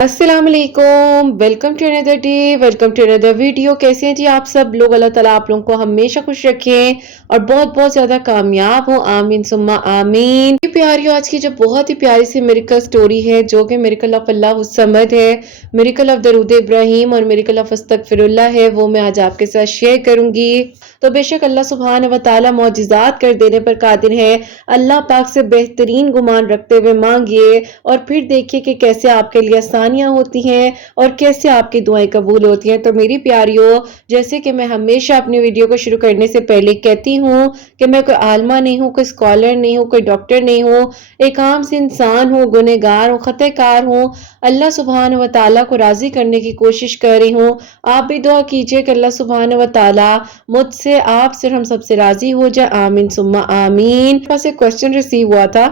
अस्सलाम वालेकुम, welcome to another day, welcome to another video. कैसे हैं जी आप सब लोग? अल्लाह ताला आप लोगों को हमेशा खुश रखें और बहुत बहुत ज्यादा कामयाब हो, आमीन सुम्मा आमीन। प्यारियों, आज की जो बहुत ही प्यारी सी मिरेकल स्टोरी है जो कि मिरेकल ऑफ अल्लाह समद है, मिरेकल ऑफ दरूद इब्राहिम और मिरेकल ऑफ अस्तगफिरुल्लाह है, वो मैं आज आपके साथ शेयर करूंगी। तो बेशक अल्लाह सुब्हान व तआला मौजिज़ात कर देने पर कादिर है। अल्लाह पाक से बेहतरीन गुमान रखते हुए मांगिए और फिर देखिए कि कैसे आपके लिए आसानियां होती हैं और कैसे आपकी दुआएं कबूल होती हैं। तो मेरी प्यारियों, जैसे कि मैं हमेशा अपनी वीडियो को शुरू करने से पहले कहती हूँ कि मैं कोई आलमा नहीं हूँ, कोई स्कॉलर नहीं हूँ, कोई डॉक्टर नहीं हूँ, एक आम से इंसान हूँ, गुनहगार हूँ, खतकार हूँ। अल्लाह सुब्हान व तआला को राजी करने की कोशिश कर रही हूँ। आप भी दुआ कीजिए कि अल्लाह सुब्हान व तआला मुझसे, आपसे, हम सबसे राजी हो जाए, आमीन सुम्मा आमीन। पास एक क्वेश्चन रिसीव हुआ था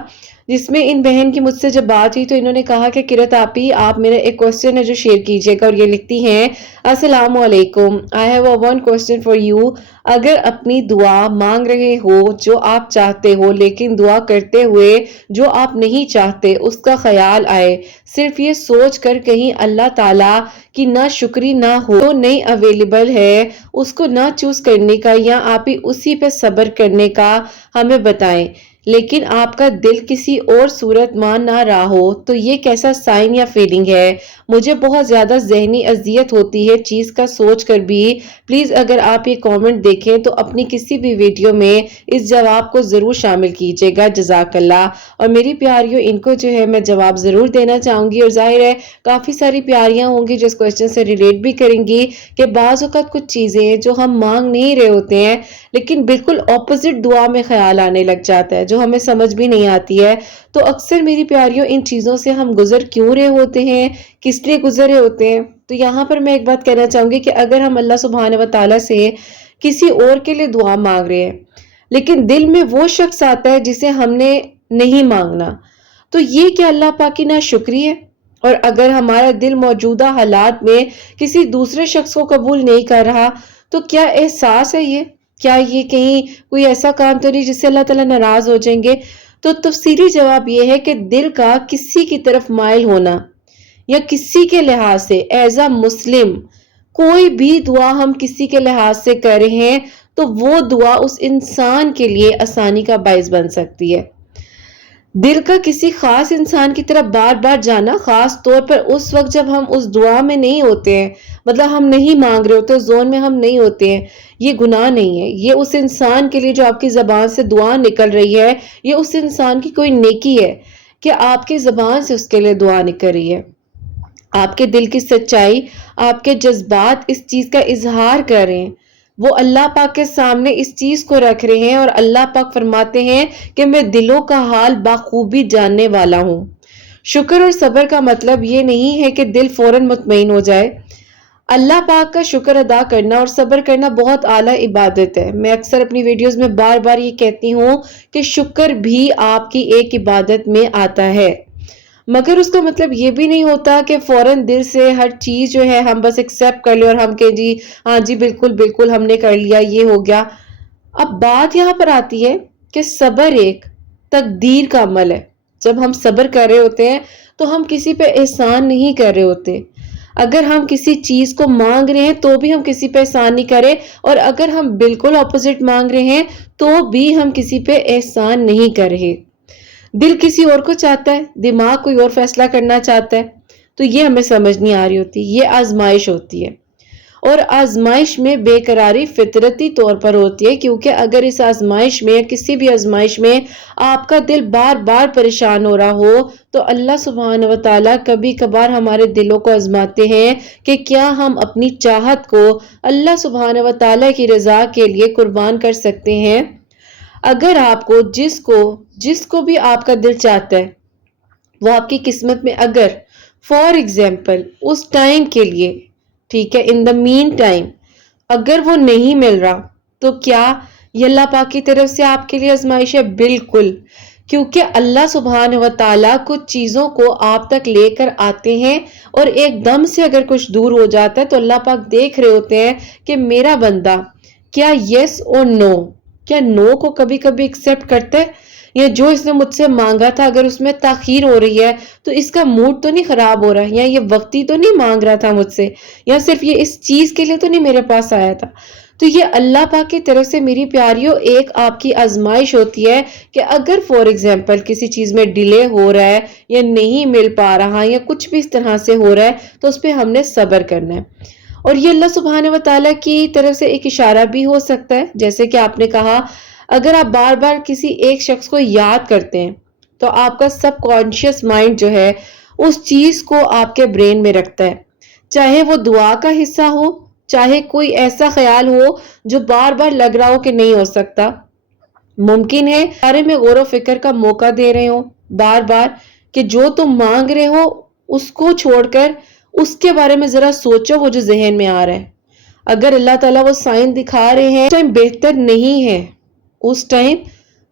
जिसमें इन बहन की मुझसे जब बात हुई तो इन्होंने कहा कि किरत आपी, आप मेरा एक क्वेश्चन है जो शेयर कीजिएगा। और ये लिखती हैं, अस्सलामु अलैकुम, I have one question for you. अगर अपनी दुआ मांग रहे हो जो आप चाहते हो, लेकिन दुआ करते हुए जो आप नहीं चाहते उसका ख्याल आए, सिर्फ ये सोच कर कहीं अल्लाह ताला की ना शुक्री ना हो तो नहीं अवेलेबल है, उसको ना चूज करने का या आप ही उसी पे सब्र करने का हमें बताएं, लेकिन आपका दिल किसी और सूरत मान ना रहा हो, तो ये कैसा साइन या फीलिंग है? मुझे बहुत ज्यादा जहनी अजियत होती है चीज का सोच कर भी। प्लीज अगर आप ये कमेंट देखें तो अपनी किसी भी वीडियो में इस जवाब को जरूर शामिल कीजिएगा, जज़ाकल्लाह। और मेरी प्यारियों, इनको जो है मैं जवाब जरूर देना चाहूंगी और जाहिर है काफी सारी प्यारियां होंगी जो इस क्वेश्चन से रिलेट भी करेंगी कि बाज़ औक़ात कुछ चीजें जो हम मांग नहीं रहे होते हैं लेकिन बिल्कुल ऑपोजिट दुआ में ख्याल आने लग जाता है जो हमें समझ भी नहीं आती है। तो अक्सर मेरी प्यारियों, इन चीजों से हम गुजर क्यों रहे होते हैं, किस लिए गुजर रहे होते हैं? तो यहाँ पर मैं एक बात कहना चाहूंगी कि अगर हम अल्लाह सुब्हान व तआला से किसी और के लिए दुआ मांग रहे हैं लेकिन दिल में वो शख्स आता है जिसे हमने नहीं मांगना, तो ये क्या अल्लाह पाक की नाशुक्री है? और अगर हमारा दिल मौजूदा हालात में किसी दूसरे शख्स को कबूल नहीं कर रहा, तो क्या एहसास है ये? क्या ये कहीं कोई ऐसा काम तो नहीं जिससे अल्लाह ताला नाराज हो जाएंगे? तो तफसीली जवाब ये है कि दिल का किसी की तरफ माइल होना या किसी के लिहाज से एज अ मुस्लिम कोई भी दुआ हम किसी के लिहाज से कर रहे हैं तो वो दुआ उस इंसान के लिए आसानी का बायस बन सकती है। दिल का किसी खास इंसान की तरफ बार बार जाना, खास तौर पर उस वक्त जब हम उस दुआ में नहीं होते हैं, मतलब हम नहीं मांग रहे होते, उस जोन में हम नहीं होते हैं, ये गुनाह नहीं है। ये उस इंसान के लिए जो आपकी जबान से दुआ निकल रही है, ये उस इंसान की कोई नेकी है कि आपकी जबान से उसके लिए दुआ निकल रही है। आपके दिल की सच्चाई, आपके जज्बात इस चीज का इजहार कर रहे हैं, वो अल्लाह पाक के सामने इस चीज को रख रहे हैं और अल्लाह पाक फरमाते हैं कि मैं दिलों का हाल बाखूबी जानने वाला हूँ। शुक्र और सब्र का मतलब ये नहीं है कि दिल फौरन मुतमईन हो जाए। अल्लाह पाक का शुक्र अदा करना और सब्र करना बहुत आला इबादत है। मैं अक्सर अपनी वीडियोस में बार बार ये कहती हूँ कि शुक्र भी आपकी एक इबादत में आता है, मगर उसका मतलब ये भी नहीं होता कि फौरन दिल से हर चीज जो है हम बस एक्सेप्ट कर ले और हम कहें जी हाँ जी बिल्कुल बिल्कुल हमने कर लिया, ये हो गया। अब बात यहाँ पर आती है कि सब्र एक तकदीर का अमल है। जब हम सब्र कर रहे होते हैं तो हम किसी पे एहसान नहीं कर रहे होते। अगर हम किसी चीज को मांग रहे हैं तो भी हम किसी पे एहसान नहीं करें, और अगर हम बिल्कुल ऑपोजिट मांग रहे हैं तो भी हम किसी पे एहसान नहीं कर रहे। दिल किसी और को चाहता है, दिमाग कोई और फैसला करना चाहता है, तो ये हमें समझ नहीं आ रही होती। ये आजमाइश होती है और आजमाइश में बेकरारी फितरती तौर पर होती है, क्योंकि अगर इस आजमाइश में या किसी भी आजमाइश में आपका दिल बार बार परेशान हो रहा हो तो अल्लाह सुब्हान व तआला कभी कभार हमारे दिलों को आजमाते हैं कि क्या हम अपनी चाहत को अल्लाह सुब्हान व तआला की रजा के लिए कुर्बान कर सकते हैं। अगर आपको जिसको भी आपका दिल चाहता है वो आपकी किस्मत में अगर फॉर एग्जाम्पल उस टाइम के लिए, ठीक है, इन द मीन टाइम अगर वो नहीं मिल रहा, तो क्या ये अल्लाह पाक की तरफ से आपके लिए आजमाइश है? बिल्कुल, क्योंकि अल्लाह सुब्हान व तआला कुछ चीजों को आप तक लेकर आते हैं और एकदम से अगर कुछ दूर हो जाता है तो अल्लाह पाक देख रहे होते हैं कि मेरा बंदा क्या यस और नो, क्या नो को कभी कभी एक्सेप्ट करता है, یا جو اس نے مجھ سے مانگا تھا اگر اس میں تاخیر ہو رہی ہے تو اس کا موڈ تو نہیں خراب ہو رہا، یا یہ وقتی تو نہیں مانگ رہا تھا مجھ سے، یا صرف یہ اس چیز کے لیے تو نہیں میرے پاس آیا تھا۔ تو یہ اللہ پاک کی طرف سے میری پیاریوں ایک آپ کی آزمائش ہوتی ہے کہ اگر فور ایگزامپل کسی چیز میں ڈیلے ہو رہا ہے یا نہیں مل پا رہا یا کچھ بھی اس طرح سے ہو رہا ہے تو اس پہ ہم نے صبر کرنا ہے۔ اور یہ اللہ سبحانہ و تعالیٰ کی طرف سے ایک اشارہ بھی ہو سکتا ہے، جیسے کہ آپ نے کہا اگر آپ بار بار کسی ایک شخص کو یاد کرتے ہیں تو آپ کا سب کانشیس مائنڈ جو ہے اس چیز کو آپ کے برین میں رکھتا ہے، چاہے وہ دعا کا حصہ ہو، چاہے کوئی ایسا خیال ہو جو بار بار لگ رہا ہو کہ نہیں ہو سکتا۔ ممکن ہے بارے میں غور و فکر کا موقع دے رہے ہو بار بار کہ جو تم مانگ رہے ہو اس کو چھوڑ کر اس کے بارے میں ذرا سوچو، وہ جو ذہن میں آ رہا ہے اگر اللہ تعالیٰ وہ سائن دکھا رہے ہیں اس ٹائم بہتر نہیں ہے، اس ٹائم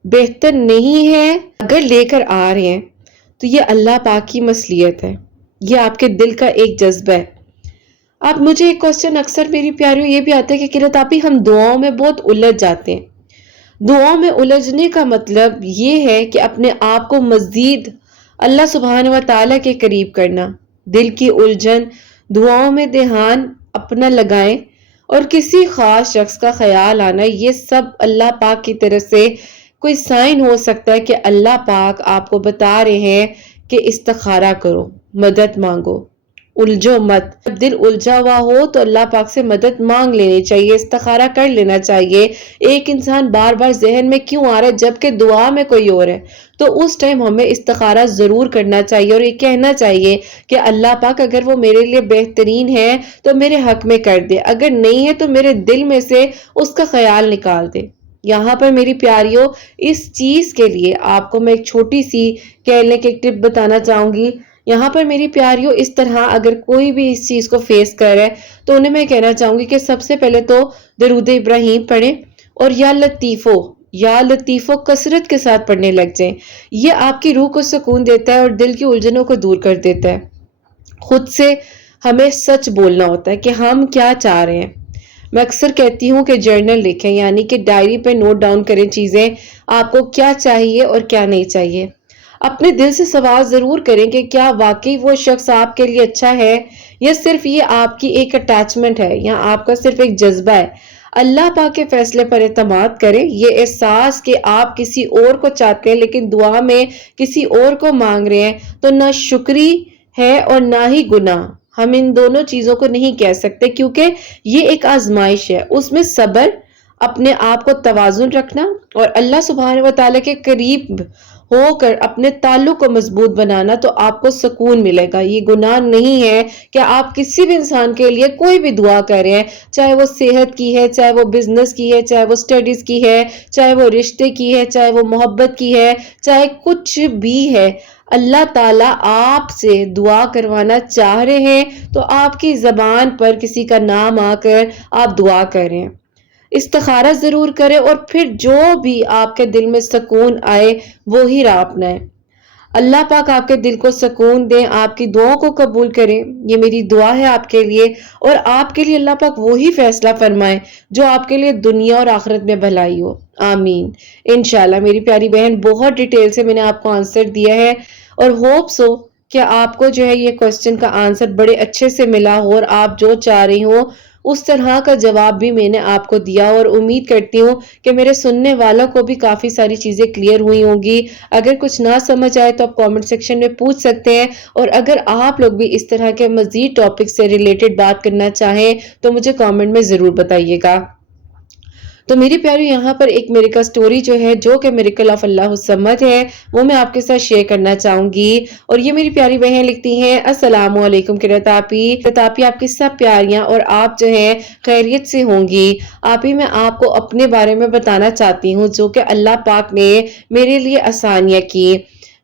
بہتر نہیں ہے اگر لے کر آ رہے ہیں تو یہ اللہ پاک کی مصلیت ہے، یہ آپ کے دل کا ایک جذبہ ہے۔ اب مجھے ایک کوسچن اکثر میری پیاریوں یہ بھی آتا ہے کہ قرۃ آپی ہم دعاؤں میں بہت الجھ جاتے ہیں۔ دعاؤں میں الجھنے کا مطلب یہ ہے کہ اپنے آپ کو مزید اللہ سبحانہ و تعالیٰ کے قریب کرنا، دل کی الجھن، دعاؤں میں دھیان اپنا لگائیں اور کسی خاص شخص کا خیال آنا، یہ سب اللہ پاک کی طرف سے کوئی سائن ہو سکتا ہے کہ اللہ پاک آپ کو بتا رہے ہیں کہ استخارہ کرو، مدد مانگو، الجھو مت۔ جب دل الجھا ہوا ہو تو اللہ پاک سے مدد مانگ لینی چاہیے، استخارہ کر لینا چاہیے۔ ایک انسان بار بار ذہن میں کیوں آ رہا ہے جبکہ دعا میں کوئی اور ہے، تو اس ٹائم ہمیں استخارہ ضرور کرنا چاہیے اور یہ کہنا چاہیے کہ اللہ پاک اگر وہ میرے لیے بہترین ہے تو میرے حق میں کر دے، اگر نہیں ہے تو میرے دل میں سے اس کا خیال نکال دے۔ یہاں پر میری پیاریوں اس چیز کے لیے آپ کو میں ایک چھوٹی سی کہنے کی ٹپ بتانا چاہوں گی۔ یہاں پر میری پیاریوں اس طرح اگر کوئی بھی اس چیز کو فیس کر رہا ہے تو انہیں میں کہنا چاہوں گی کہ سب سے پہلے تو درود ابراہیم پڑھیں اور یا لطیفو کثرت کے ساتھ پڑھنے لگ جائیں۔ یہ آپ کی روح کو سکون دیتا ہے اور دل کی الجھنوں کو دور کر دیتا ہے۔ خود سے ہمیں سچ بولنا ہوتا ہے کہ ہم کیا چاہ رہے ہیں۔ میں اکثر کہتی ہوں کہ جرنل لکھیں، یعنی کہ ڈائری پہ نوٹ ڈاؤن کریں چیزیں، آپ کو کیا چاہیے اور کیا نہیں چاہیے۔ اپنے دل سے سوال ضرور کریں کہ کیا واقعی وہ شخص آپ کے لیے اچھا ہے یا صرف یہ آپ کی ایک اٹیچمنٹ ہے یا آپ کا صرف ایک جذبہ ہے۔ اللہ پاک کے فیصلے پر اعتماد کریں۔ یہ احساس کہ آپ کسی اور کو چاہتے ہیں لیکن دعا میں کسی اور کو مانگ رہے ہیں تو نہ شکری ہے اور نہ ہی گناہ، ہم ان دونوں چیزوں کو نہیں کہہ سکتے کیونکہ یہ ایک آزمائش ہے۔ اس میں صبر، اپنے آپ کو توازن رکھنا اور اللہ سبحانہ و تعالیٰ کے قریب ہو کر اپنے تعلق کو مضبوط بنانا تو آپ کو سکون ملے گا۔ یہ گناہ نہیں ہے کہ آپ کسی بھی انسان کے لیے کوئی بھی دعا کر رہے ہیں، چاہے وہ صحت کی ہے، چاہے وہ بزنس کی ہے، چاہے وہ سٹڈیز کی ہے، چاہے وہ رشتے کی ہے، چاہے وہ محبت کی ہے، چاہے کچھ بھی ہے۔ اللہ تعالیٰ آپ سے دعا کروانا چاہ رہے ہیں تو آپ کی زبان پر کسی کا نام آ کر آپ دعا کریں، استخارہ ضرور کریں اور پھر جو بھی آپ کے دل میں سکون آئے وہی راہ اپنائیں۔ اللہ پاک آپ کے دل کو سکون دیں، آپ کی دعاؤں کو قبول کریں، یہ میری دعا ہے آپ کے لیے، اور آپ کے لیے اللہ پاک وہی فیصلہ فرمائے جو آپ کے لیے دنیا اور آخرت میں بھلائی ہو۔ آمین۔ انشاءاللہ میری پیاری بہن، بہت ڈیٹیل سے میں نے آپ کو آنسر دیا ہے اور ہوپ سو کہ آپ کو جو ہے یہ کوسچن کا آنسر بڑے اچھے سے ملا ہو اور آپ جو چاہ رہی ہو اس طرح کا جواب بھی میں نے آپ کو دیا، اور امید کرتی ہوں کہ میرے سننے والوں کو بھی کافی ساری چیزیں کلیئر ہوئی ہوں گی۔ اگر کچھ نہ سمجھ آئے تو آپ کامنٹ سیکشن میں پوچھ سکتے ہیں، اور اگر آپ لوگ بھی اس طرح کے مزید ٹاپک سے ریلیٹڈ بات کرنا چاہیں تو مجھے کامنٹ میں ضرور بتائیے گا۔ تو میری پیاری یہاں پر ایک میریکل سٹوری جو ہے، جو کہ میریکل آف اللہ الصمد ہے، وہ میں آپ کے ساتھ شیئر کرنا چاہوں گی۔ اور یہ میری پیاری بہن لکھتی ہیں، السلام علیکم قرۃ آپی آپ کی سب پیاریاں اور آپ جو ہیں خیریت سے ہوں گی۔ آپی میں آپ کو اپنے بارے میں بتانا چاہتی ہوں جو کہ اللہ پاک نے میرے لیے آسانیاں کی۔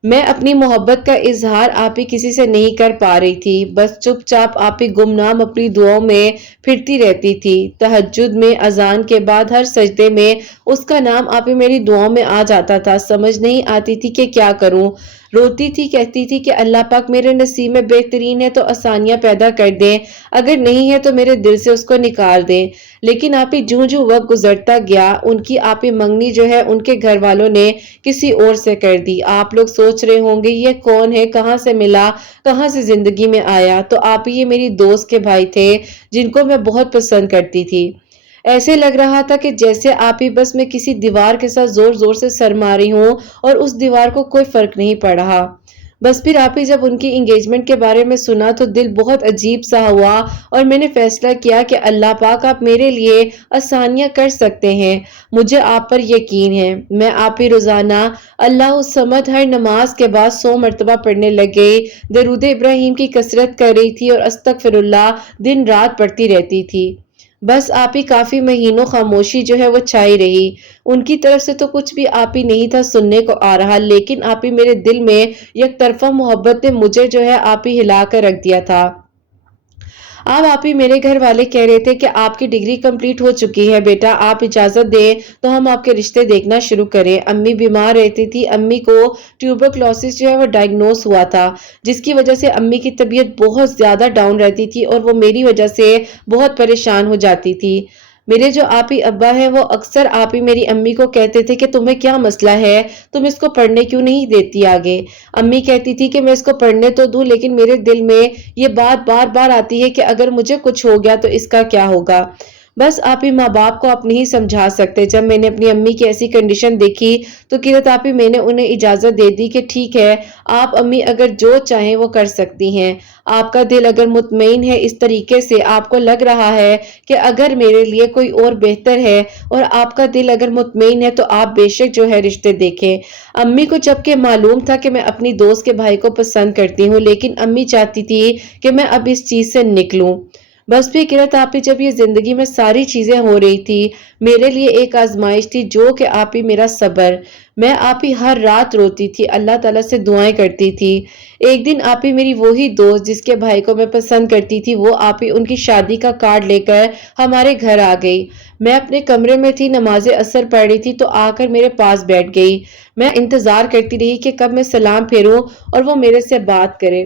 میں اپنی محبت کا اظہار آپ ہی کسی سے نہیں کر پا رہی تھی، بس چپ چاپ آپ ہی گمنام اپنی دعاؤں میں پھرتی رہتی تھی۔ تہجد میں، اذان کے بعد ہر سجدے میں اس کا نام آپ ہی میری دعاؤں میں آ جاتا تھا، سمجھ نہیں آتی تھی کہ کیا کروں۔ روتی تھی، کہتی تھی کہ اللہ پاک میرے نصیب میں بہترین ہے تو آسانیاں پیدا کر دیں، اگر نہیں ہے تو میرے دل سے اس کو نکال دیں۔ لیکن آپ ہی جوں جوں وقت گزرتا گیا، ان کی آپ ہی منگنی جو ہے ان کے گھر والوں نے کسی اور سے کر دی۔ آپ لوگ سوچ رہے ہوں گے یہ کون ہے، کہاں سے ملا، کہاں سے زندگی میں آیا؟ تو آپ ہی یہ میری دوست کے بھائی تھے جن کو میں بہت پسند کرتی تھی۔ ایسے لگ رہا تھا کہ جیسے آپ ہی بس میں کسی دیوار کے ساتھ زور زور سے سر ماری ہوں اور اس دیوار کو کوئی فرق نہیں پڑ رہا۔ بس پھر آپ ہی جب ان کی انگیجمنٹ کے بارے میں سنا تو دل بہت عجیب سا ہوا اور میں نے فیصلہ کیا کہ اللہ پاک آپ میرے لیے آسانیاں کر سکتے ہیں، مجھے آپ پر یقین ہے۔ میں آپ ہی روزانہ اللہ الصمد ہر نماز کے بعد 100 مرتبہ پڑھنے لگ گئی، درود ابراہیم کی کثرت کر رہی تھی اور استغفر اللہ دن رات پڑھتی رہتی تھی۔ بس آپ ہی کافی مہینوں خاموشی جو ہے وہ چھائی رہی، ان کی طرف سے تو کچھ بھی آپ ہی نہیں تھا سننے کو آ رہا، لیکن آپ ہی میرے دل میں یک طرفہ محبت نے مجھے جو ہے آپ ہی ہلا کر رکھ دیا تھا۔ اب آپ ہی میرے گھر والے کہہ رہے تھے کہ آپ کی ڈگری کمپلیٹ ہو چکی ہے بیٹا، آپ اجازت دیں تو ہم آپ کے رشتے دیکھنا شروع کریں۔ امی بیمار رہتی تھی، امی کو ٹیوبرکلوسس جو ہے وہ ڈائگنوز ہوا تھا، جس کی وجہ سے امی کی طبیعت بہت زیادہ ڈاؤن رہتی تھی اور وہ میری وجہ سے بہت پریشان ہو جاتی تھی۔ میرے جو آپ ہی ابا ہیں وہ اکثر آپ ہی میری امی کو کہتے تھے کہ تمہیں کیا مسئلہ ہے، تم اس کو پڑھنے کیوں نہیں دیتی آگے؟ امی کہتی تھی کہ میں اس کو پڑھنے تو دوں لیکن میرے دل میں یہ بات بار بار آتی ہے کہ اگر مجھے کچھ ہو گیا تو اس کا کیا ہوگا؟ بس آپ ہی ماں باپ کو آپ نہیں سمجھا سکتے۔ جب میں نے اپنی امی کی ایسی کنڈیشن دیکھی تو قرت آپ ہی میں نے انہیں اجازت دے دی کہ ٹھیک ہے آپ امی اگر جو چاہیں وہ کر سکتی ہیں، آپ کا دل اگر مطمئن ہے اس طریقے سے، آپ کو لگ رہا ہے کہ اگر میرے لیے کوئی اور بہتر ہے اور آپ کا دل اگر مطمئن ہے تو آپ بے شک جو ہے رشتے دیکھیں۔ امی کو جبکہ معلوم تھا کہ میں اپنی دوست کے بھائی کو پسند کرتی ہوں، لیکن امی چاہتی تھی کہ میں اب اس چیز سے نکلوں۔ بس بھی قرت آپ ہی جب یہ زندگی میں ساری چیزیں ہو رہی تھی، میرے لیے ایک آزمائش تھی جو کہ آپ ہی میرا صبر۔ میں آپ ہی ہر رات روتی تھی، اللہ تعالیٰ سے دعائیں کرتی تھی۔ ایک دن آپ ہی میری وہی دوست جس کے بھائی کو میں پسند کرتی تھی، وہ آپ ہی ان کی شادی کا کارڈ لے کر ہمارے گھر آ گئی۔ میں اپنے کمرے میں تھی، نماز عصر پڑھ رہی تھی تو آ کر میرے پاس بیٹھ گئی۔ میں انتظار کرتی رہی کہ کب میں سلام پھیروں اور وہ میرے سے بات کرے۔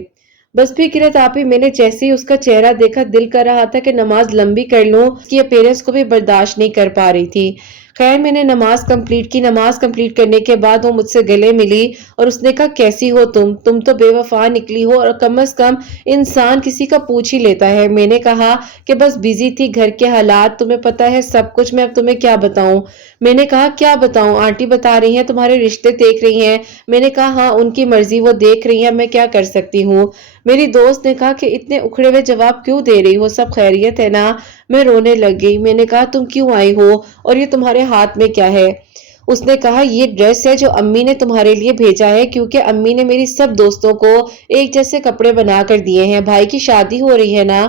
بس بھی قرت آپ ہی میں نے جیسے ہی اس کا چہرہ دیکھا دل کر رہا تھا کہ نماز لمبی کر لوں، اس کی اپیرنس کو بھی برداشت نہیں کر پا رہی تھی۔ خیر میں نے نماز کمپلیٹ کی، نماز کمپلیٹ کرنے کے بعد وہ مجھ سے گلے ملی اور اس نے کہا کیسی ہو تم تو بے وفا نکلی ہو اور کم از کم انسان کسی کا پوچھ ہی لیتا ہے۔ میں نے کہا کہ بس بیزی تھی، گھر کے حالات تمہیں پتہ ہے سب کچھ، میں اب تمہیں کیا بتاؤں؟ میں نے کہا کیا بتاؤں؟ آنٹی بتا رہی ہیں تمہارے رشتے دیکھ رہی ہیں۔ میں نے کہا ہاں ان کی مرضی، وہ دیکھ رہی ہیں، میں کیا کر سکتی ہوں؟ میری دوست نے کہا کہ اتنے اکھڑے ہوئے جواب کیوں دے رہی ہو، سب خیریت ہے نا؟ میں رونے لگ گئی۔ میں نے کہا تم کیوں آئی ہو اور یہ تمہارے ہاتھ میں کیا ہے؟ اس نے کہا یہ ڈریس ہے جو امی نے تمہارے لیے بھیجا ہے، کیونکہ امی نے میری سب دوستوں کو ایک جیسے کپڑے بنا کر دیے ہیں، بھائی کی شادی ہو رہی ہے نا۔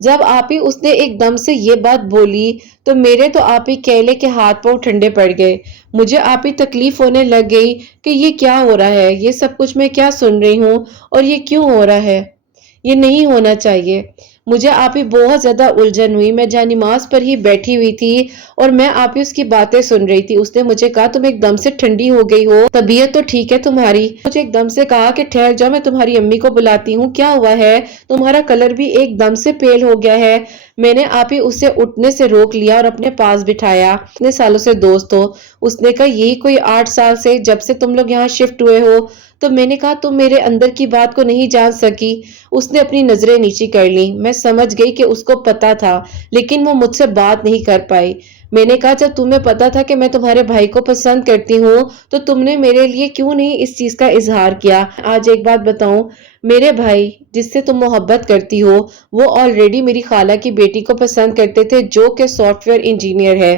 جب آپ ہی اس نے ایک دم سے یہ بات بولی تو میرے تو آپ ہی کیلے کے ہاتھ پاؤں ٹھنڈے پڑ گئے۔ مجھے آپ ہی تکلیف ہونے لگ گئی کہ یہ کیا ہو رہا ہے، یہ سب کچھ میں کیا سن رہی ہوں اور یہ کیوں ہو رہا ہے، یہ نہیں ہونا چاہیے۔ مجھے آپ ہی بہت زیادہ الجھن ہوئی، میں جا نماز پر ہی بیٹھی ہوئی تھی اور میں آپ ہی اس کی باتیں سن رہی تھی۔ اس نے مجھے کہا تم ایک دم سے ٹھنڈی ہو گئی ہو، طبیعت تو ٹھیک ہے تمہاری؟ مجھے ایک دم سے کہا کہ ٹھہر جاؤ میں تمہاری امی کو بلاتی ہوں، کیا ہوا ہے؟ تمہارا کلر بھی ایک دم سے پیل ہو گیا ہے۔ میں نے آپ ہی اسے اٹھنے سے روک لیا اور اپنے پاس بٹھایا۔ اتنے سالوں سے دوست ہو، اس نے کہا یہی کوئی 8 سال سے جب سے تم لوگ یہاں شفٹ ہوئے ہو؟ تو میں نے کہا تم میرے اندر کی بات کو نہیں جان سکی۔ اس نے اپنی نظریں نیچی کر لی، میں سمجھ گئی کہ اس کو پتا تھا لیکن وہ مجھ سے بات نہیں کر پائی۔ میں نے کہا جب تمہیں پتا تھا کہ میں تمہارے بھائی کو پسند کرتی ہوں تو تم نے میرے لیے کیوں نہیں اس چیز کا اظہار کیا؟ آج ایک بات بتاؤں، میرے بھائی جس سے تم محبت کرتی ہو وہ آلریڈی میری خالہ کی بیٹی کو پسند کرتے تھے جو کہ سافٹ ویئر انجینئر ہے،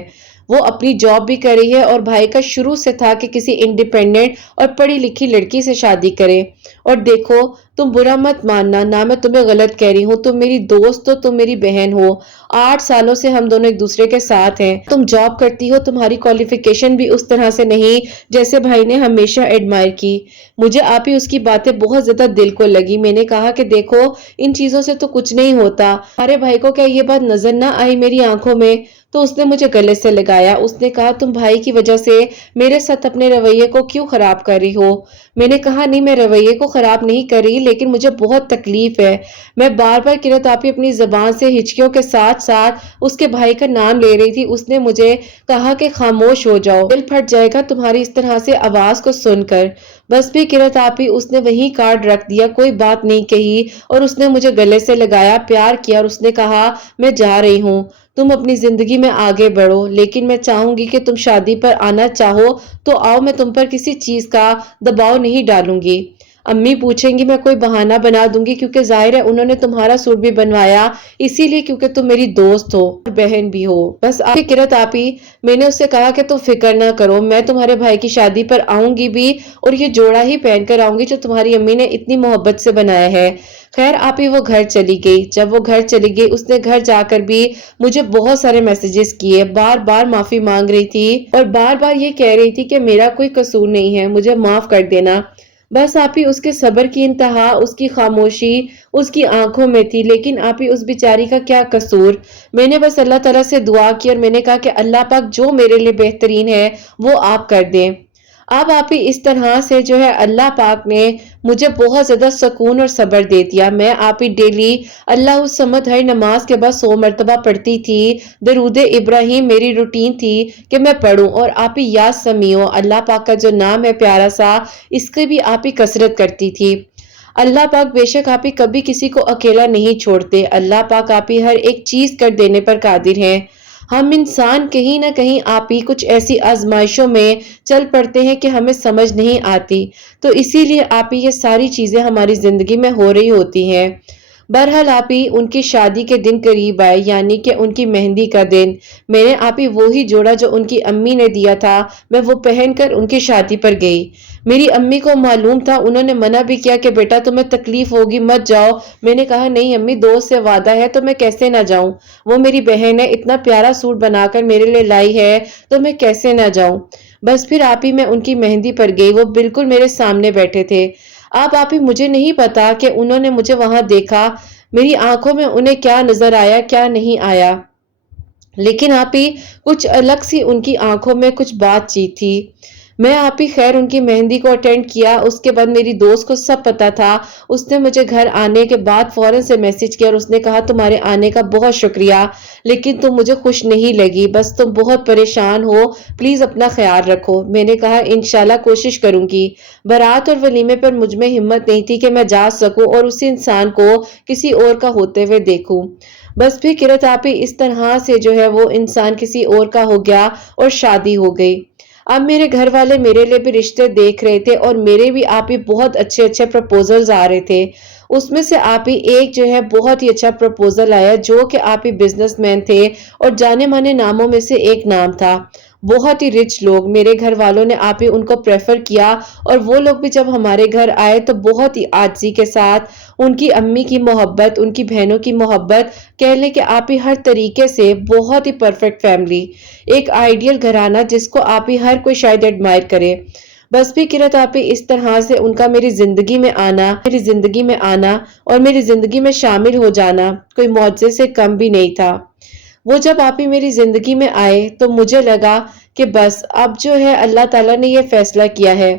وہ اپنی جاب بھی کر رہی ہے اور بھائی کا شروع سے تھا کہ کسی انڈیپینڈنٹ اور پڑھی لکھی لڑکی سے شادی کرے۔ اور دیکھو تم برا مت ماننا، نہ میں تمہیں غلط کہہ رہی ہوں، تم میری دوست ہو، تم میری بہن ہو، 8 سالوں سے ہم دونوں ایک دوسرے کے ساتھ ہیں، تم جاب کرتی ہو، تمہاری کوالیفیکیشن بھی اس طرح سے نہیں جیسے بھائی نے ہمیشہ ایڈمائر کی۔ مجھے آپ ہی اس کی باتیں بہت زیادہ دل کو لگی۔ میں نے کہا کہ دیکھو ان چیزوں سے تو کچھ نہیں ہوتا، ہمارے بھائی کو کیا یہ بات نظر نہ آئی میری آنکھوں میں؟ تو اس نے مجھے گلے سے لگایا، اس نے کہا تم بھائی کی وجہ سے میرے ساتھ اپنے رویے کو کیوں خراب کر رہی ہو؟ میں نے کہا نہیں، میں رویے کو خراب نہیں کر رہی، لیکن مجھے بہت تکلیف ہے۔ میں بار بار قرۃ آپی اپنی زبان سے ہچکیوں کے ساتھ ساتھ اس کے بھائی کا نام لے رہی تھی۔ اس نے مجھے کہا کہ خاموش ہو جاؤ، دل پھٹ جائے گا تمہاری اس طرح سے آواز کو سن کر۔ بس بھی قرۃ آپی اس نے وہیں کارڈ رکھ دیا، کوئی بات نہیں کہی، اور اس نے مجھے گلے سے لگایا، پیار کیا، اور اس نے کہا میں جا رہی ہوں، تم اپنی زندگی میں آگے بڑھو، لیکن میں چاہوں گی کہ تم شادی پر آنا چاہو تو آؤ، میں تم پر کسی چیز کا دباؤ نہیں ڈالوں گی۔ امی پوچھیں گی میں کوئی بہانہ بنا دوں گی، کیونکہ ظاہر ہے انہوں نے تمہارا سوٹ بھی بنوایا اسی لیے کیونکہ تم میری دوست ہو اور بہن بھی ہو۔ بس آپ قرۃ آپی، میں نے اس سے کہا کہ تم فکر نہ کرو، میں تمہارے بھائی کی شادی پر آؤں گی بھی، اور یہ جوڑا ہی پہن کر آؤں گی جو تمہاری امی نے اتنی محبت سے بنایا ہے۔ خیر آپی وہ گھر چلی گئی۔ جب وہ گھر چلی گئی اس نے گھر جا کر بھی مجھے بہت سارے میسیجز کیے، بار بار معافی مانگ رہی تھی اور بار بار یہ کہہ رہی تھی کہ میرا کوئی قصور نہیں ہے، مجھے معاف کر دینا۔ بس آپی اس کے صبر کی انتہا، اس کی خاموشی اس کی آنکھوں میں تھی، لیکن آپی اس بیچاری کا کیا قصور؟ میں نے بس اللہ تعالیٰ سے دعا کی اور میں نے کہا کہ اللہ پاک جو میرے لیے بہترین ہے وہ آپ کر دیں۔ اب آپی اس طرح سے جو ہے اللہ پاک نے مجھے بہت زیادہ سکون اور صبر دے دیا۔ میں آپی ڈیلی اللہ الصمد ہر نماز کے بعد 100 مرتبہ پڑھتی تھی، درود ابراہیم میری روٹین تھی کہ میں پڑھوں، اور آپی یا سمیعو اللہ پاک کا جو نام ہے پیارا سا، اس کی بھی آپی کثرت کرتی تھی۔ اللہ پاک بے شک آپی کبھی کسی کو اکیلا نہیں چھوڑتے، اللہ پاک آپی ہر ایک چیز کر دینے پر قادر ہیں۔ ہم انسان کہیں نہ کہیں آپی کچھ ایسی آزمائشوں میں چل پڑتے ہیں کہ ہمیں سمجھ نہیں آتی، تو اسی لیے آپی یہ ساری چیزیں ہماری زندگی میں ہو رہی ہوتی ہیں۔ بہرحال آپی ان کی شادی کے دن قریب آئے، یعنی کہ ان کی مہندی کا دن۔ میں نے آپی وہی جوڑا جو ان کی امی نے دیا تھا میں وہ پہن کر ان کی شادی پر گئی۔ میری امی کو معلوم تھا، انہوں نے منع بھی کیا کہ بیٹا تمہیں تکلیف ہوگی مت جاؤ۔ میں نے کہا نہیں امی، دوست سے وعدہ ہے تو میں کیسے نہ جاؤں، وہ میری بہن ہے، اتنا پیارا سوٹ بنا کر میرے لیے لائی ہے تو میں کیسے نہ جاؤں۔ بس پھر آپی میں ان کی مہندی پر گئی، وہ بالکل میرے سامنے بیٹھے تھے۔ اب آپی مجھے نہیں پتا کہ انہوں نے مجھے وہاں دیکھا، میری آنکھوں میں انہیں کیا نظر آیا کیا نہیں آیا، لیکن آپی کچھ الگ سی ان کی آنکھوں میں کچھ بات چیت تھی۔ میں آپی خیر ان کی مہندی کو اٹینڈ کیا، اس کے بعد میری دوست کو سب پتا تھا، اس نے مجھے گھر آنے کے بعد فوراً سے میسج کیا اور اس نے کہا تمہارے آنے کا بہت شکریہ، لیکن تم مجھے خوش نہیں لگی، بس تم بہت پریشان ہو، پلیز اپنا خیال رکھو۔ میں نے کہا انشاءاللہ کوشش کروں گی۔ بارات اور ولیمے پر مجھ میں ہمت نہیں تھی کہ میں جا سکوں اور اسی انسان کو کسی اور کا ہوتے ہوئے دیکھوں۔ بس پھر قرۃ آپی اس طرح سے جو ہے وہ انسان کسی اور کا ہو گیا اور شادی ہو گئی۔ اب میرے گھر والے میرے لیے بھی رشتے دیکھ رہے تھے اور میرے بھی آپی بہت اچھے اچھے پرپوزلز آ رہے تھے۔ اس میں سے آپی ایک جو ہے بہت ہی اچھا پرپوزل آیا جو کہ آپی بزنس مین تھے اور جانے مانے ناموں میں سے ایک نام تھا۔ بہت ہی رچ لوگ، میرے گھر والوں نے آپی ان کو پریفر کیا اور وہ لوگ بھی جب ہمارے گھر آئے تو بہت ہی عاجزی کے ساتھ ان کی امی کی محبت، ان کی بہنوں کی محبت، کہہ لیں کہ آپی ہر طریقے سے بہت ہی پرفیکٹ فیملی، ایک آئیڈیل گھرانہ جس کو آپی ہر کوئی شاید ایڈمائر کرے۔ بس بھی قرۃ آپی اس طرح سے ان کا میری زندگی میں آنا اور میری زندگی میں شامل ہو جانا کوئی معجزے سے کم بھی نہیں تھا۔ وہ جب آپی میری زندگی میں آئے تو مجھے لگا کہ بس اب جو ہے اللہ تعالیٰ نے یہ فیصلہ کیا ہے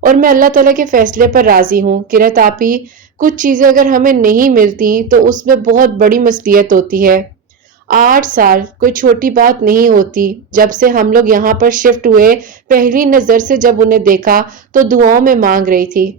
اور میں اللہ تعالیٰ کے فیصلے پر راضی ہوں۔ قرۃ آپی کچھ چیزیں اگر ہمیں نہیں ملتی تو اس میں بہت بڑی مصیبت ہوتی ہے۔ 8 سال کوئی چھوٹی بات نہیں ہوتی۔ جب سے ہم لوگ یہاں پر شفٹ ہوئے، پہلی نظر سے جب انہیں دیکھا تو دعاؤں میں مانگ رہی تھی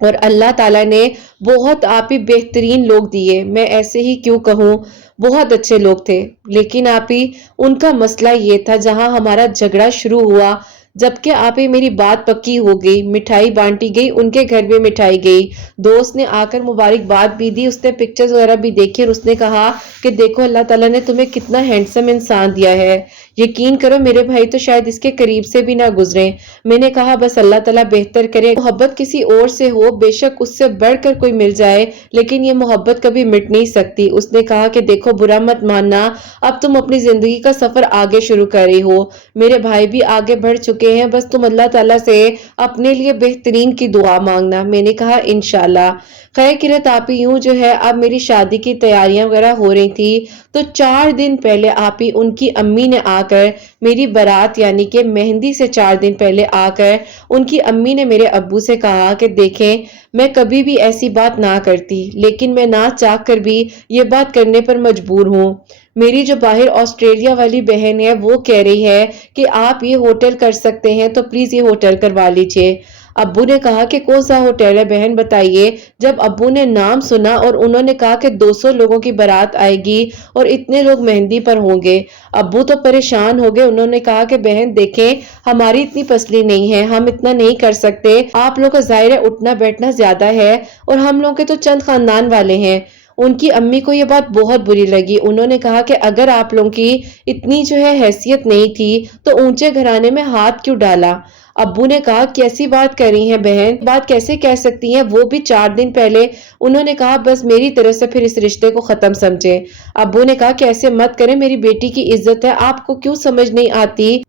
اور اللہ تعالیٰ نے بہت آپی بہترین لوگ دیے، میں ایسے ہی کیوں کہوں، بہت اچھے لوگ تھے، لیکن آپی ان کا مسئلہ یہ تھا جہاں ہمارا جھگڑا شروع ہوا، जबकि आप ही मेरी बात पक्की हो गई, मिठाई बांटी गई, उनके घर भी मिठाई गई। दोस्त ने आकर मुबारकबाद भी दी, उसने पिक्चर्स वगैरह भी देखी और उसने कहा कि देखो अल्लाह ताला ने तुम्हें कितना हैंडसम इंसान दिया है, यकीन करो मेरे भाई तो शायद इसके करीब से भी ना गुजरे। मैंने कहा बस अल्लाह ताला बेहतर करे, मोहब्बत किसी और से हो, बेशक उससे बढ़कर कोई मिल जाए, लेकिन ये मोहब्बत कभी मिट नहीं सकती। उसने कहा कि देखो बुरा मत मानना, अब तुम अपनी जिंदगी का सफर आगे शुरू कर रही हो, मेरे भाई भी आगे बढ़ चुके हैं, बस तुम अल्लाह ताला से अपने लिए बेहतरीन की दुआ मांगना। मैंने कहा इंशाल्लाह। खैर किरत आप ही यूं जो है अब मेरी शादी की तैयारियां वगैरह हो रही थी, तो 4 दिन पहले आप ही उनकी अम्मी ने आकर मेरी बारात यानी कि मेहंदी से 4 दिन पहले आकर उनकी अम्मी ने मेरे अब्बू से कहा कि देखें मैं कभी भी ऐसी बात ना करती, लेकिन मैं ना चाह कर भी ये बात करने पर मजबूर हूँ। मेरी जो बाहर ऑस्ट्रेलिया वाली बहन है वो कह रही है कि आप ये होटल कर सकते हैं तो प्लीज ये होटल करवा लीजिए। अब्बू ने कहा कि कौन सा होटल है बहन बताइए। जब अब्बू ने नाम सुना और उन्होंने कहा कि 200 लोगों की बारात आएगी और इतने लोग मेहंदी पर होंगे, अब्बू तो परेशान हो गए। उन्होंने कहा कि बहन देखें हमारी इतनी पसली नहीं है, हम इतना नहीं कर सकते, आप लोग का जाहिर है उठना बैठना ज्यादा है और हम लोग के तो चंद खानदान वाले हैं। उनकी अम्मी को ये बात बहुत बुरी लगी। उन्होंने कहा कि अगर आप लोगों की इतनी जो है हैसियत नहीं थी तो ऊंचे घराने में हाथ क्यों डाला। अब्बू ने कहा कैसी बात कर रही हैं बहन, बात कैसे कह सकती हैं, वो भी 4 दिन पहले। उन्होंने कहा बस मेरी तरफ से फिर इस रिश्ते को खत्म समझे। अब्बू ने कहा कि ऐसे मत करें, मेरी बेटी की इज्जत है, आपको क्यों समझ नहीं आती।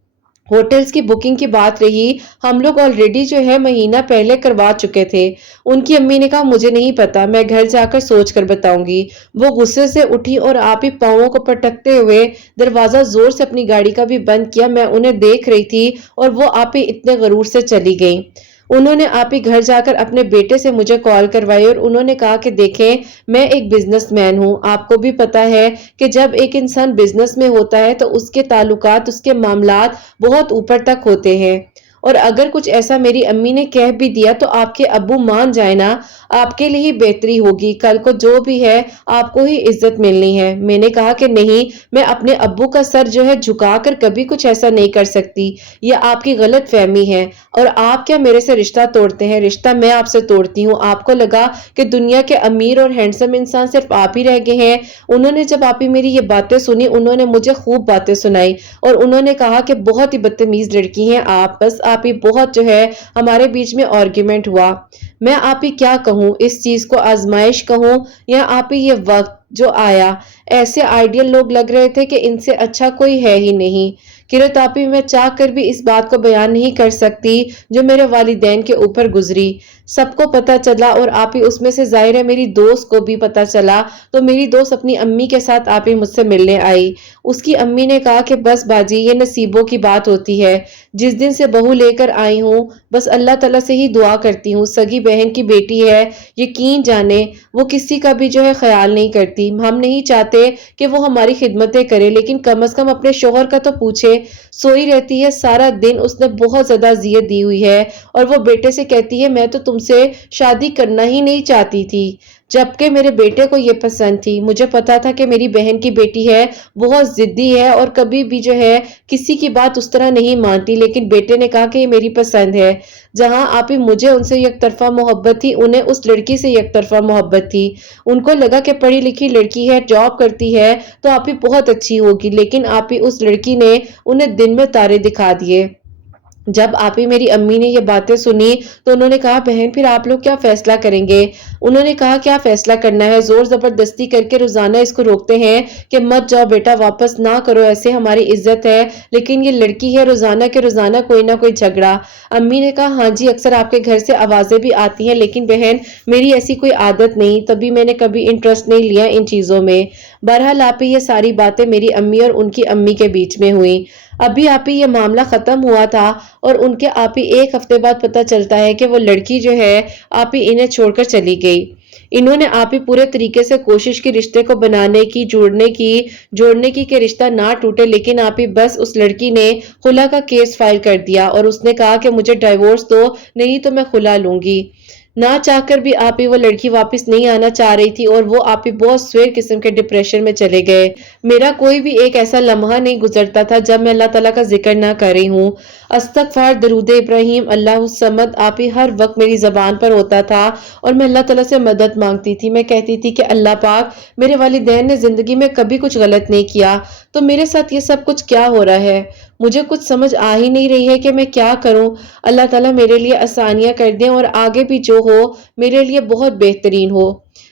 होटल्स की बुकिंग की बात रही, हम लोग ऑलरेडी जो है महीना पहले करवा चुके थे। उनकी अम्मी ने कहा मुझे नहीं पता, मैं घर जाकर सोच कर बताऊंगी। वो गुस्से से उठी और आप ही पाँवों को पटकते हुए दरवाजा जोर से अपनी गाड़ी का भी बंद किया। मैं उन्हें देख रही थी और वो आप ही इतने गरूर से चली गई। उन्होंने आप ही घर जाकर अपने बेटे से मुझे कॉल करवाई और उन्होंने कहा कि देखें मैं एक बिजनेसमैन हूं, आपको भी पता है कि जब एक इंसान बिजनेस में होता है तो उसके ताल्लुकात उसके मामलात बहुत ऊपर तक होते हैं, और अगर कुछ ऐसा मेरी अम्मी ने कह भी दिया तो आपके अब्बू मान जाए ना, आपके लिए ही बेहतरी होगी, कल को जो भी है आपको ही इज्जत मिलनी है। मैंने कहा कि नहीं, मैं अपने अब्बू का सर जो है झुकाकर कभी कुछ ऐसा नहीं कर सकती, ये आपकी गलत फहमी है। और आप क्या मेरे से रिश्ता तोड़ते हैं, रिश्ता मैं आपसे तोड़ती हूँ। आपको लगा कि दुनिया के अमीर और हैंडसम इंसान सिर्फ आप ही रह गए हैं। उन्होंने जब आप ही मेरी ये बातें सुनी, उन्होंने मुझे खूब बातें सुनाई और उन्होंने कहा कि बहुत ही बदतमीज लड़की हैं आप, बस आप ही बहुत जो है हमारे बीच में आर्ग्यूमेंट हुआ। मैं आप ही क्या कहूँ, इस चीज को आजमाइश कहूँ या आप ही ये वक्त जो आया, ऐसे आइडियल लोग लग रहे थे कि इनसे अच्छा कोई है ही नहीं। किरत आप ही मैं चाह कर भी इस बात को बयान नहीं कर सकती जो मेरे वालिदैन के ऊपर गुजरी। सबको पता चला और आप ही उसमें से जाहिर है मेरी दोस्त को भी पता चला, तो मेरी दोस्त अपनी अम्मी के साथ आप ही मुझसे मिलने आई। उसकी अम्मी ने कहा कि बस बाजी ये नसीबों की बात होती है, जिस दिन से बहू लेकर आई हूँ बस अल्लाह ताला से ही दुआ करती हूँ, सगी बहन की बेटी है, यकीन जाने वो किसी का भी जो है ख्याल नहीं करती। हम नहीं चाहते कि वो हमारी खिदमतें करे, लेकिन कम से कम अपने शोहर का तो पूछे। सोई रहती है सारा दिन, उसने बहुत ज्यादा अजियत दी हुई है और वो बेटे से कहती है मैं तो तुमसे शादी करना ही नहीं चाहती थी, जबकि मेरे बेटे को ये पसंद थी। मुझे पता था कि मेरी बहन की बेटी है, बहुत जिद्दी है और कभी भी जो है किसी की बात उस तरह नहीं मानती, लेकिन बेटे ने कहा कि ये मेरी पसंद है। जहां आप ही मुझे उनसे एक तरफा मोहब्बत थी, उन्हें उस लड़की से एक तरफा मोहब्बत थी। उनको लगा कि पढ़ी लिखी लड़की है, जॉब करती है तो आप ही बहुत अच्छी होगी, लेकिन आप ही उस लड़की ने उन्हें दिन में तारे दिखा दिए। जब आप ही मेरी अम्मी ने ये बातें सुनी तो उन्होंने कहा बहन फिर आप लोग क्या फैसला करेंगे। उन्होंने कहा क्या फैसला करना है, जोर जबरदस्ती करके रोजाना इसको रोकते हैं कि मत जाओ बेटा, वापस ना करो, ऐसे हमारी इज्जत है, लेकिन ये लड़की है, रोजाना के रोजाना कोई ना कोई झगड़ा। अम्मी ने कहा हाँ जी अक्सर आपके घर से आवाजें भी आती हैं, लेकिन बहन मेरी ऐसी कोई आदत नहीं, तभी मैंने कभी इंटरेस्ट नहीं लिया इन चीजों में। बहरहाल आप ही ये सारी बातें मेरी अम्मी और उनकी अम्मी के बीच में हुई। अभी आप ही ये मामला खत्म हुआ था और उनके आप ही एक हफ्ते बाद पता चलता है कि वो लड़की जो है आप ही इन्हें छोड़कर चली गई। इन्होंने आप ही पूरे तरीके से कोशिश की रिश्ते को बनाने की, जोड़ने की कि रिश्ता ना टूटे, लेकिन आप ही बस उस लड़की ने खुला का केस फाइल कर दिया और उसने कहा कि मुझे डाइवोर्स दो, नहीं तो मैं खुला लूंगी। ना चाहकर भी आप ही वो लड़की वापस नहीं आना चाह रही थी और वो आप ही बहुत स्वेर किस्म के डिप्रेशन में चले गए। मेरा कोई भी एक ऐसा लम्हा नहीं गुजरता था जब मैं अल्लाह ताला का जिक्र ना कर रही हूँ। अस्तगफार, दरूद इब्राहिम, अल्लाह समद आप ही हर वक्त मेरी जबान पर होता था और मैं अल्लाह ताला से मदद मांगती थी। मैं कहती थी कि अल्लाह पाक, मेरे वालिदैन ने जिंदगी में कभी कुछ गलत नहीं किया, तो मेरे साथ ये सब कुछ क्या हो रहा है? मुझे कुछ समझ आ ही नहीं रही है कि मैं क्या करूं। अल्लाह ताला मेरे लिए आसानियां कर दें और आगे भी जो हो मेरे लिए बहुत बेहतरीन हो।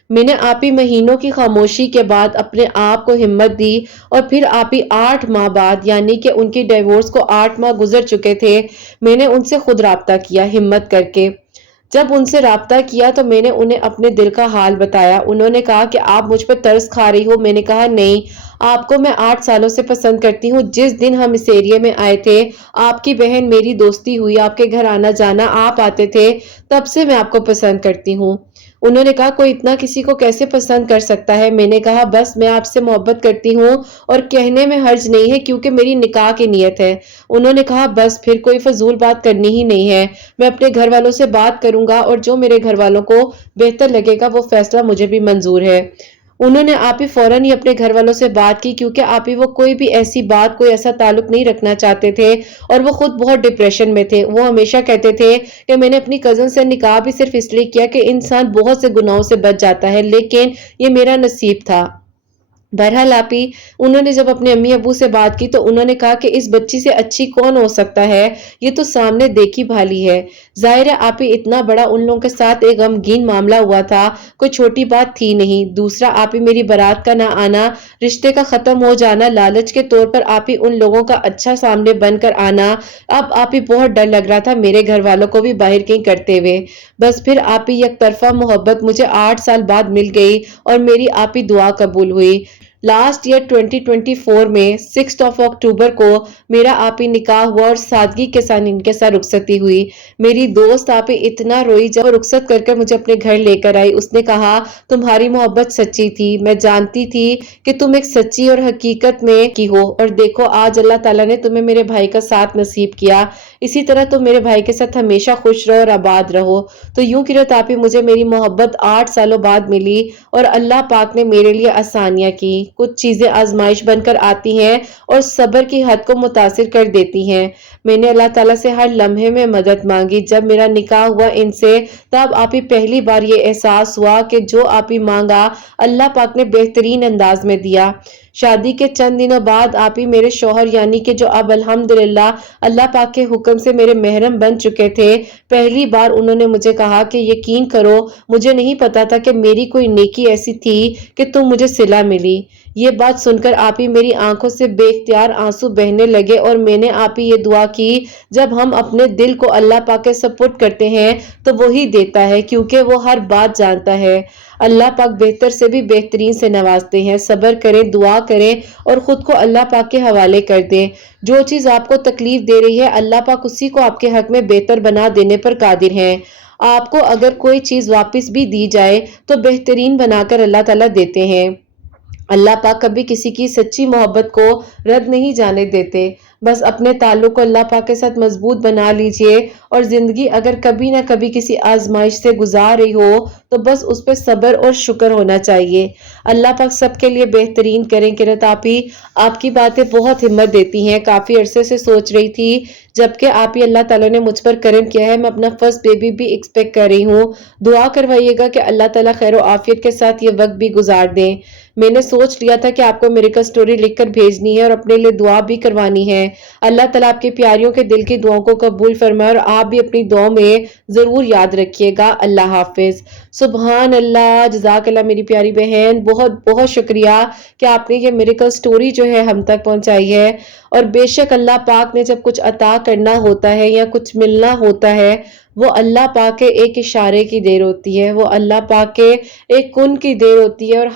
मैंने आप ही महीनों की खामोशी के बाद अपने आप को हिम्मत दी और फिर आप ही 8 माह बाद, यानी कि उनकी डिवोर्स को 8 माह गुजर चुके थे, मैंने उनसे खुद राब्ता किया हिम्मत करके। जब उनसे राब्ता किया तो मैंने उन्हें अपने दिल का हाल बताया। उन्होंने कहा कि आप मुझ पर तरस खा रही हो। मैंने कहा नहीं, आपको मैं 8 सालों से पसंद करती हूँ। जिस दिन हम इस एरिया में आए थे, आपकी बहन मेरी दोस्ती हुई, आपके घर आना जाना आप आते थे, तब से मैं आपको पसंद करती हूँ। उन्होंने कहा कोई इतना किसी को कैसे पसंद कर सकता है? मैंने कहा बस मैं आपसे मोहब्बत करती हूँ और कहने में हर्ज नहीं है क्योंकि मेरी निकाह की नीयत है। उन्होंने कहा बस फिर कोई फजूल बात करनी ही नहीं है। मैं अपने घर वालों से बात करूंगा और जो मेरे घर वालों को बेहतर लगेगा वो फैसला मुझे भी मंजूर है। उन्होंने आप ही फौरन ही अपने घर वालों से बात की क्योंकि आप ही वो कोई भी ऐसी बात, कोई ऐसा ताल्लुक नहीं रखना चाहते थे और वो खुद बहुत डिप्रेशन में थे। वो हमेशा कहते थे कि मैंने अपनी कजन से निकाह भी सिर्फ इसलिए किया कि इंसान बहुत से गुनाहों से बच जाता है, लेकिन ये मेरा नसीब था। बहरहाल आप ही उन्होंने जब अपने अम्मी अबू से बात की तो उन्होंने कहा कि इस बच्ची से अच्छी कौन हो सकता है, ये तो सामने देखी भाली है। जाहिर है आप ही इतना बड़ा उन लोगों के साथ एक गमगीन मामला हुआ था, कोई छोटी बात थी नहीं। दूसरा आप ही मेरी बारात का ना आना, रिश्ते का खत्म हो जाना, लालच के तौर पर आप ही उन लोगों का अच्छा सामने बनकर आना। अब आप ही बहुत डर लग रहा था मेरे घर वालों को भी बाहर कहीं करते हुए। बस फिर आप ही एक तरफा मोहब्बत मुझे 8 साल बाद मिल गई और मेरी आप ही दुआ कबूल हुई। लास्ट ईयर 2024 में 6 अक्टूबर को मेरा आप ही निकाह हुआ और सादगी के साथ इनके साथ रुखसती हुई। मेरी दोस्त आप ही इतना रोई जब वो रुखसत करके मुझे अपने घर लेकर आई। उसने कहा तुम्हारी मोहब्बत सच्ची थी, मैं जानती थी कि तुम एक सच्ची और हकीकत में की हो, और देखो आज अल्लाह ताला ने तुम्हें मेरे भाई का साथ नसीब किया। इसी तरह तुम मेरे भाई के साथ हमेशा खुश रहो और आबाद रहो। तो यूं किरत आप ही मुझे मेरी मोहब्बत 8 सालों बाद मिली और अल्लाह पाक ने मेरे लिए आसानियां की। कुछ चीजें आजमाइश बनकर आती हैं और सब्र की हद को मुतासिर कर देती हैं। मैंने अल्लाह ताला से हर लम्हे में मदद मांगी। जब मेरा निकाह हुआ इनसे, तब आप ही पहली बार ये एहसास हुआ कि जो आप ही मांगा अल्लाह पाक ने बेहतरीन अंदाज में दिया। शादी के चंद दिनों बाद आप ही मेरे शौहर, यानी कि जो अब अल्हम्दुलिल्लाह अल्लाह पाक के हुक्म से मेरे महरम बन चुके थे, पहली बार उन्होंने मुझे कहा कि यकीन करो मुझे नहीं पता था कि मेरी कोई नेकी ऐसी थी कि तुम मुझे सिला मिली। ये बात सुनकर आप ही मेरी आंखों से बेख्तियार आंसू बहने लगे और मैंने आप ही ये दुआ की, जब हम अपने दिल को अल्लाह पाक के सपुर्द करते हैं तो वही देता है क्योंकि वो हर बात जानता है। अल्लाह पाक बेहतर से भी बेहतरीन से नवाजते हैं। सब्र करें, दुआ करें और खुद को अल्लाह पाक के हवाले कर दें। जो चीज़ आपको तकलीफ दे रही है अल्लाह पाक उसी को आपके हक में बेहतर बना देने पर कादिर हैं। आपको अगर कोई चीज़ वापस भी दी जाए तो बेहतरीन बनाकर अल्लाह ताला देते हैं। अल्लाह पाक कभी किसी की सच्ची मोहब्बत को रद्द नहीं जाने देते। बस अपने ताल्लुक को अल्लाह पाक के साथ मजबूत बना लीजिए और जिंदगी अगर कभी ना कभी किसी आजमाइश से गुजार रही हो तो बस उस पर सब्र और शुक्र होना चाहिए। अल्लाह पाक सबके लिए बेहतरीन करें। किरत आप ही आपकी बातें बहुत हिम्मत देती हैं। काफी अरसे से सोच रही थी, जबकि आप ही अल्लाह ताला ने मुझ पर करम किया है। मैं अपना फर्स्ट बेबी भी एक्सपेक्ट कर रही हूँ। दुआ करवाइएगा कि अल्लाह ताला खैर आफियत के साथ ये वक्त भी गुजार दें। मैंने सोच लिया था कि आपको मेडिकल स्टोरी लिखकर भेजनी है और अपने लिए दुआ भी करवानी है। अल्लाह ताला आपके प्यारियों के दिल की दुआओं को कबूल फरमाए और आप भी अपनी दुआओं में जरूर याद रखिएगा। अल्लाह हाफिज। सुभान अल्लाह, जज़ाकल्लाह मेरी प्यारी बहन, बहुत बहुत शुक्रिया कि आपने ये मेडिकल स्टोरी जो है हम तक पहुंचाई है। और बेशक अल्लाह पाक ने जब कुछ अता करना होता है या कुछ मिलना होता है, वो अल्लाह पाक के एक इशारे की देर होती है, वो अल्लाह पाक के एक कुन की देर होती है और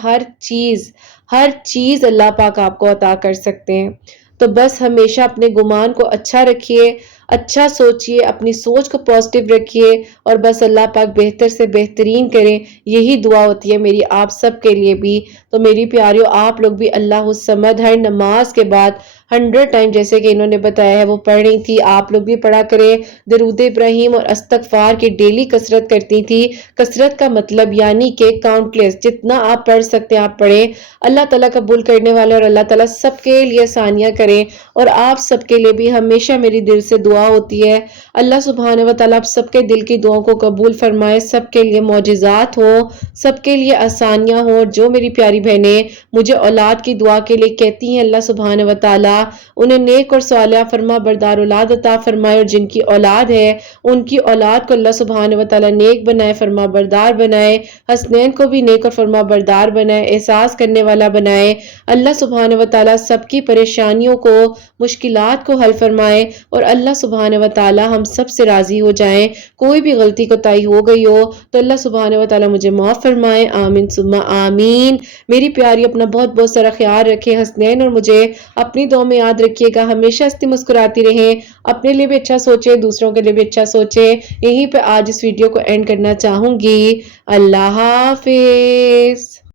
हर चीज अल्लाह पाक आपको अता कर सकते हैं। तो बस हमेशा अपने गुमान को अच्छा रखिए, अच्छा सोचिए, अपनी सोच को पॉजिटिव रखिए और बस अल्लाह पाक बेहतर से बेहतरीन करें, यही दुआ होती है मेरी आप सब के लिए भी। तो मेरी प्यारियों, आप लोग भी अल्लाह समद हर नमाज के बाद 100 ٹائم جیسے کہ انہوں نے بتایا ہے وہ پڑھ رہی تھی. آپ لوگ بھی پڑھا کریں. درود ابراہیم اور استغفار کی ڈیلی کثرت کرتی تھی. کثرت کا مطلب یعنی کہ کاؤنٹلیس، جتنا آپ پڑھ سکتے ہیں آپ پڑھیں. اللہ تعالیٰ قبول کرنے والے اور اللہ تعالیٰ سب کے لیے آسانیاں کریں. اور آپ سب کے لیے بھی ہمیشہ میری دل سے دعا ہوتی ہے اللہ سبحانہ و تعالیٰ آپ سب کے دل کی دعاؤں کو قبول فرمائے. سب کے لیے معجزات ہوں، سب کے لیے آسانیاں ہوں. جو میری پیاری بہنیں مجھے اولاد کی دعا کے لیے کہتی ہیں اللہ سبحانہ و تعالیٰ انہیں نیک اور صالحہ فرما بردار اولاد عطا فرمائے. اور جن کی اولاد ہے ان کی اولاد کو اللہ سبحانہ و تعالیٰ نیک بنائے، فرما بردار بنائے. حسنین کو بھی نیک اور فرما بردار بنائے، احساس کرنے والا بنائے. اللہ سبحانہ و تعالیٰ سب کی پریشانیوں کو، مشکلات کو حل فرمائے. اور اللہ سبحانہ و تعالیٰ ہم سب سے راضی ہو جائیں. کوئی بھی غلطی کوتاہی ہو گئی ہو تو اللہ سبحانہ و تعالیٰ مجھے معاف فرمائے. آمین ثم آمین. میری پیاری اپنا بہت بہت سارا خیال رکھیں. حسنین اور مجھے اپنی دعا میں یاد رکھیے گا. ہمیشہ ہنستی مسکراتی رہیں. اپنے لیے بھی اچھا سوچیں، دوسروں کے لیے بھی اچھا سوچیں. یہیں پہ آج اس ویڈیو کو اینڈ کرنا چاہوں گی. اللہ حافظ.